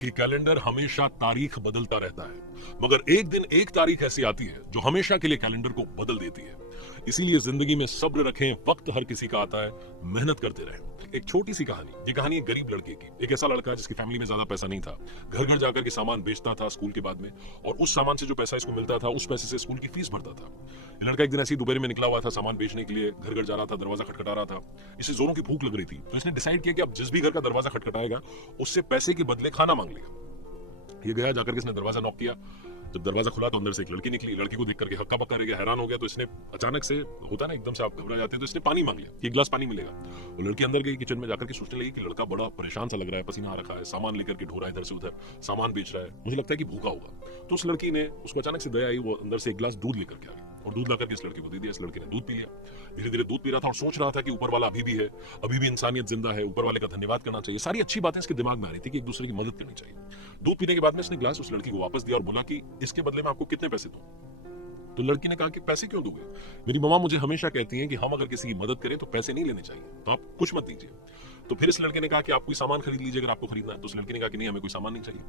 कि कैलेंडर हमेशा तारीख बदलता रहता है, मगर एक दिन एक तारीख ऐसी आती है जो हमेशा के लिए कैलेंडर को बदल देती है। इसीलिए जिंदगी में सब्र रखें, वक्त हर किसी का आता है, मेहनत करते रहें। एक छोटी सी कहानी, ये कहानी एक गरीब लड़के की। एक ऐसा लड़का जिसकी फैमिली में ज्यादा पैसा नहीं था, घर घर जाकर के सामान बेचता था स्कूल के बाद में, और उस सामान से जो पैसा इसको मिलता था उस पैसे से स्कूल की फीस भरता था। ये लड़का एक दिन ऐसी दोपहर में निकला हुआ था सामान बेचने के लिए, घर घर जा रहा था, दरवाजा खटखटा रहा था। इसे जोरों की भूख लग रही थी, तो इसने डिसाइड किया कि अब जिस भी घर का दरवाजा खटखटाएगा उससे पैसे के बदले खाना मांग लेगा। ये गया, जाकर के इसने दरवाजा नॉक किया। जब दरवाजा खुला तो अंदर से एक लड़की निकली। लड़की को देख करके हक्का बक्का रह गया, हैरान हो गया। तो इसने अचानक से, होता ना एकदम से आप घबरा जाते हैं, तो इसने पानी मांग लिया, एक गिलास पानी मिलेगा। वो लड़की अंदर गई, किचन में जाकर के सोचने लगी कि लड़का बड़ा परेशान सा लग रहा है, पसीना आ रखा है, सामान लेकर के ढो रहा है इधर से उधर, सामान बेच रहा है, मुझे लगता है कि भूखा होगा। तो उस लड़की ने, उसको अचानक से दया आई, वो अंदर से एक गिलास दूध लेकर के आ गई और दूध लाकर के इस लड़की को दे दिया। इस लड़के ने दूध पी लिया। धीरे धीरे दूध पी रहा था और सोच रहा था कि ऊपर वाला अभी भी है, अभी भी इंसानियत जिंदा है, ऊपर वाले का धन्यवाद करना चाहिए। सारी अच्छी बातें इसके दिमाग में आ रही थी कि एक दूसरे की मदद करनी चाहिए। दूध पीने के बाद में इसने गिलास उस लड़की को वापस दिया और बोला कि इसके बदले में आपको कितने पैसे दूं? तो लड़की ने कहा कि पैसे क्यों दोगे? मेरी मम्मा मुझे हमेशा कहती हैं कि हम अगर किसी की मदद करें तो पैसे नहीं लेने चाहिए, तो आप कुछ मत दीजिए। तो फिर इस लड़के ने कहा कि आप कोई सामान खरीद लीजिए अगर आपको खरीदना है। तो उस लड़की ने कहा कि नहीं, हमें कोई सामान नहीं चाहिए।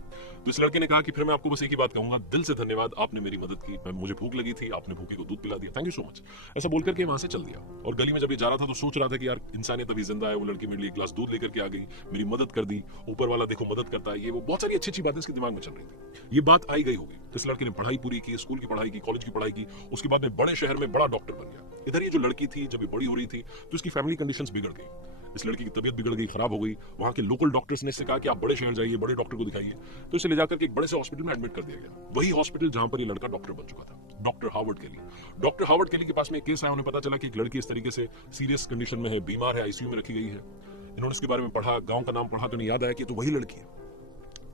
तो इस लड़के ने कहा कि फिर मैं आपको बस एक ही बात कहूंगा, दिल से धन्यवाद, आपने मेरी मदद की, मुझे भूख लगी थी, आपने भूखे को दूध पिला दिया, थैंक यू सो मच। ऐसा बोल करके वहां से चल दिया। और गली में जब ये जा रहा था तो सोच रहा था कि यार इंसानियत अभी जिंदा है, वो लड़की मेरे लिए एक गिलास दूध लेकर के आ गई, मेरी मदद कर दी, ऊपर वाला देखो मदद करता है, ये वो बहुत सारी अच्छी अच्छी बातें इसके दिमाग में चल रही थी। ये बात आई गई होगी। तो इस लड़के ने पढ़ाई पूरी की, स्कूल की पढ़ाई की, कॉलेज की पढ़ाई की, उसके बाद में बड़े शहर में बड़ा डॉक्टर बन गया। इधर ये जो लड़की थी, जब ये बड़ी हो रही थी तो इसकी फैमिली कंडीशंस बिगड़ गई। इस लड़की की तबीयत बिगड़ गई, खराब हो गई। वहां के लोकल डॉक्टर्स ने इससे कहा कि आप बड़े शहर जाइए, बड़े डॉक्टर को दिखाइए। तो इसे ले जाकर के एक बड़े से हॉस्पिटल में एडमिट कर दिया गया, वही हॉस्पिटल जहां पर ये लड़का डॉक्टर बन चुका था, डॉक्टर हार्वर्ड केली। डॉक्टर हार्वर्ड केली के पास में एक केस आया, उन्हें पता चला कि एक लड़की इस तरीके से सीरियस कंडीशन में है, बीमार है, आईसीयू में रखी गई है। इन्होंने इसके बारे में पढ़ा, गांव का नाम पढ़ा, तो इन्हें याद आया कि तो वही लड़की है।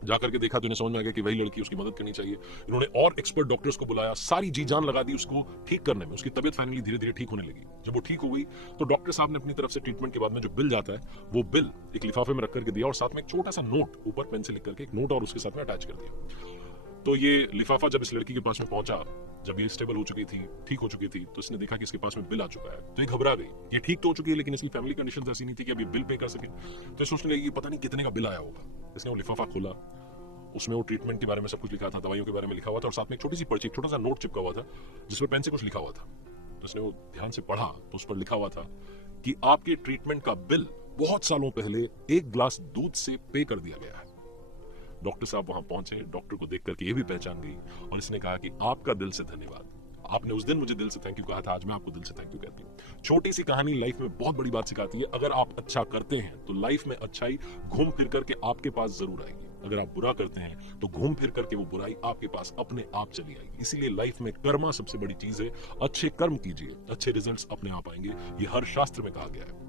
जाकर के देखा तो इन्हें समझ में आ गया कि वही लड़की, उसकी मदद करनी चाहिए। इन्होंने और एक्सपर्ट डॉक्टर्स को बुलाया, सारी जी जान लगा दी उसको ठीक करने में। उसकी तबीयत फाइनली धीरे धीरे ठीक होने लगी। जब वो ठीक हो गई तो डॉक्टर साहब ने अपनी तरफ से ट्रीटमेंट के बाद में जो बिल जाता है वो बिल एक लिफाफे में रख करके दिया और साथ में एक छोटा सा नोट ऊपर पेन से लिख करके एक नोट और उसके साथ में अटैच कर दिया। तो ये लिफाफा जब इस लड़की के पास में पहुंचा, जब ये स्टेबल हो चुकी थी, ठीक हो चुकी थी, तो इसने देखा कि इसके पास में बिल आ चुका है। तो ये घबरा गई। ये ठीक तो हो चुकी है लेकिन इसकी फैमिली कंडीशन ऐसी नहीं थी कि अभी बिल पे कर सके। तो सोचने लगी कि पता नहीं कितने का बिल आया होगा। इसने वो लिफाफा खोला, उसमें वो ट्रीटमेंट के बारे में सब कुछ लिखा था, दवाइयों के बारे में लिखा हुआ था और साथ में एक छोटी सी पर्ची, एक छोटा सा नोट चिपका हुआ था जिसमें पेन से कुछ लिखा हुआ था। तो उसने वो ध्यान से पढ़ा तो उस पर लिखा हुआ था कि आपके ट्रीटमेंट का बिल बहुत सालों पहले एक ग्लास दूध से पे कर दिया गया है। डॉक्टर साहब वहां पहुंचे, डॉक्टर को देख करके ये भी पहचान गई और इसने कहा कि आपका दिल से धन्यवाद, आपने उस दिन मुझे दिल से थैंक यू कहा था, आज मैं आपको दिल से थैंक यू कहती हूँ। छोटी सी कहानी लाइफ में बहुत बड़ी बात सिखाती है। अगर आप अच्छा करते हैं तो लाइफ में अच्छाई घूम फिर करके आपके पास जरूर आएगी। अगर आप बुरा करते हैं तो घूम फिर करके वो बुराई आपके पास अपने आप चली आएगी। इसीलिए लाइफ में कर्मा सबसे बड़ी चीज है। अच्छे कर्म कीजिए, अच्छे रिजल्ट्स अपने आप आएंगे। ये हर शास्त्र में कहा गया है।